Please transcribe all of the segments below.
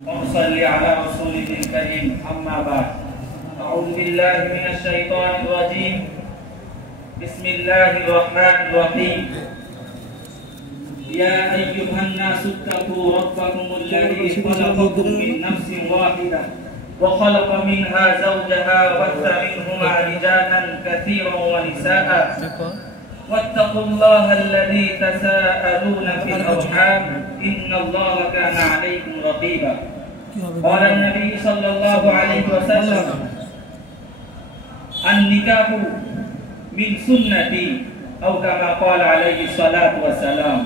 وصلي على رسوله الكريم أما بعد أعوذ بالله من الشيطان الرجيم بسم الله الرحمن الرحيم يا أيها الناس اتقوا ربكم الذي خلقكم من نفس واحدة وخلق منها زوجها وبث منهما رجالا كثيرا ونساء واتقوا الله الذي تساءلون في الأرحام إن الله كان عليكم رقيبا قال النبي صلى الله عليه وسلم النكاح من سنتي أو كما قال عليه الصلاة والسلام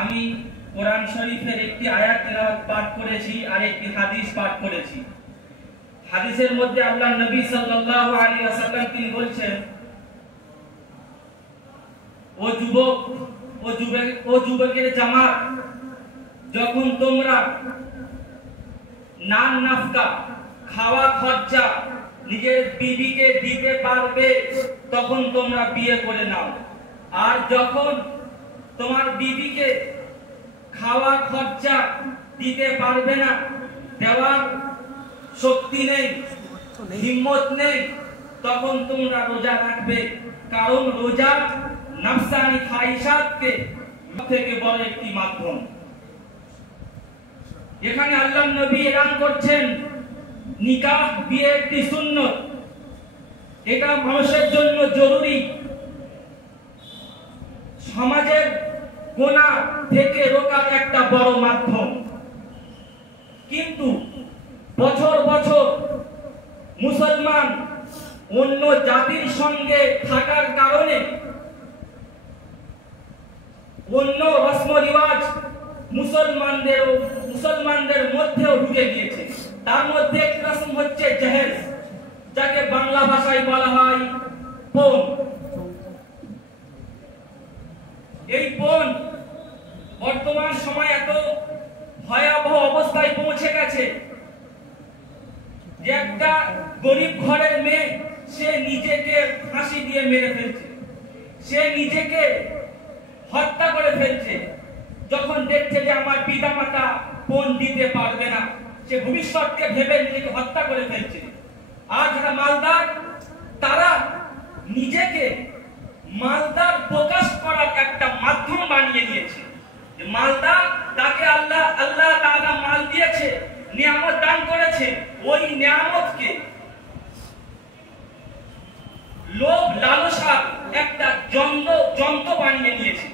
আমি কোরআন শরীফের একটি আয়াত তেলাওয়াত পাঠ করেছি আর একটি হাদিস পাঠ করেছি। হাদিসের মধ্যে আল্লাহর নবী সাল্লাল্লাহু আলাইহি ওয়াসাল্লাম তিনি বলছেন, ও যুবকের জামাত, যখন তোমরা নান নাফকা খাওয়া খরচা নিজের বিবিকে দিতে পারবে তখন তোমরা বিয়ে করে নাও, আর যখন তোমার বিবিকে খাওয়া খরচা দিতে পারবে না, দেওয়ার শক্তি নেই, হিম্মত নেই, তখন তোমরা রোজা রাখবে, কারণ রোজা নফসানি খায়সাতকে থেকে বড় একটি মাধ্যম। এখানে আল্লাহর নবী এলান করছেন নিকাহ বিয়ে একটি সুন্নত, এটা মানুষের জন্য জরুরি, সমাজের গুনাহ থেকে রোকার একটা বড় মাধ্যম। কিন্তু বছর বছর মুসলমান অন্য জাতির সঙ্গে থাকার কারণে অন্য রসম রিওয়াজ মুসলমানদের মধ্যেও ঢুকে গিয়েছে। তার মধ্যে একটি রসম হচ্ছে জাহেজ, যাকে বাংলা ভাষায় বলা হয় পণ। এই পণ বর্তমান সময় এত ভয়াবহ অবস্থায় পৌঁছে গেছে যে একটা গরিব ঘরের মেয়ে সে নিজেকে ফাঁসি দিয়ে মেরে ফেলছে, সে নিজেকে হত্যা করে ফেলছে, যখন দেখছে যে আমার পিতামাতা পণ দিতে পারবে না, সে ভবিষ্যৎকে ভেবে নিজেকে হত্যা করে ফেলছে। আর যারা মালদার, তারা নিজেকে মালদার প্রকাশ করার একটা মাধ্যম বানিয়ে নিয়েছে। মালদার, তাকে আল্লাহ তাআলা মাল দিয়েছে, নিয়ামত দান করেছে, ওই নিয়ামতকে লোভ লালসা একটা যন্ত্র বানিয়ে নিয়েছে।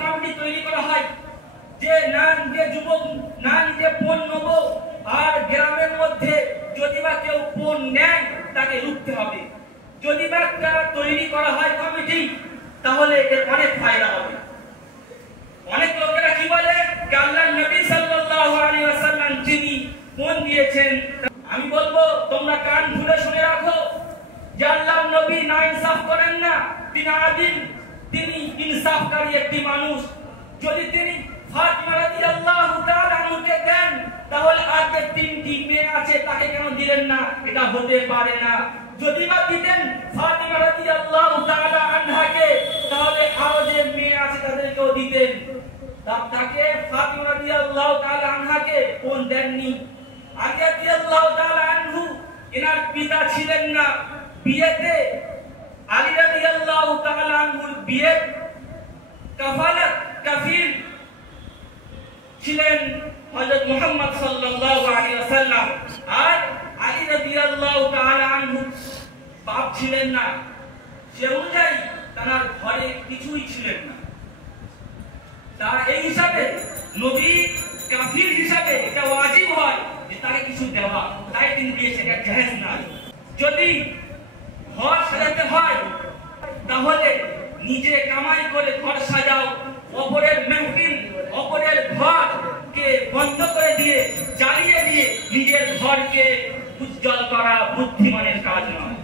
কমিটি তৈরি করা হয় যে না নিজে যুবক না নিজে পণ নেব, আর গ্রামের মধ্যে যদি বা কেউ পণ নেয় তাকে রুখতে হবে। যদি বা তৈরি করা হয় কমিটি, তাহলে এর অনেক ফায়দা হবে। অনেক লোকেরা কি বলে, আল্লাহর নবী সাল্লাল্লাহু আলাইহি ওয়াসাল্লাম যিনি পণ দিয়েছেন, আমি বলবো তোমরা কান খুলে শুনে রাখো যে আল্লাহর নবী না ইনসাফ করেন না, তিনি আদিল, তিনি ইনসাফকারী একটি মানুষ। যদি তিনি ফাতিমা রাদিয়াল্লাহু তাআলা আনহাকে দেন, তাহলে আজ যে তিনটি মেয়ে আছে তাকে কেন দিলেন না? এটা হতে পারে না। যদি বা দিতেন ফাতিমা রাদিয়াল্লাহু তাআলা আনহাকে, তাহলে আরো যে মেয়ে আছে তাদেরকেও দিতেন। তাকে ফাতিমা রাদিয়াল্লাহু তাআলা আনহাকে পণ দেননি। আলী রাদিয়াল্লাহু তাআলা আনহু, এনার পিতা ছিলেন না, বিয়েতে আলী রাদিয়াল্লাহু তাআলা আনহুর বিয়ের কাফিল ছিলেন হযরত মুহাম্মদ সাল্লাল্লাহু আলাইহি ওয়াসাল্লাম। আর আলী রাদিয়াল্লাহু তাআলা আনহু বাপ ছিলেন না, সে অনুযায়ী তার ঘরে কিছুই ছিলেন না। তার এই হিসাবে নবী কাফির হিসাবে এটা ওয়াজিব হয় যে তাকে কিছু দেওয়া, তাই তিনি দিয়েছেন, এটা জায়েজ নয়। যদি ঘর সাজাতে হয় তাহলে নিজে কামাই করে ঘর সাজাও, অপরের মেহফিল, অপরের ঘরকে বন্ধ করে দিয়ে, জ্বালিয়ে দিয়ে নিজের ঘরকে উজ্জ্বল করা বুদ্ধিমানের কাজ নয়।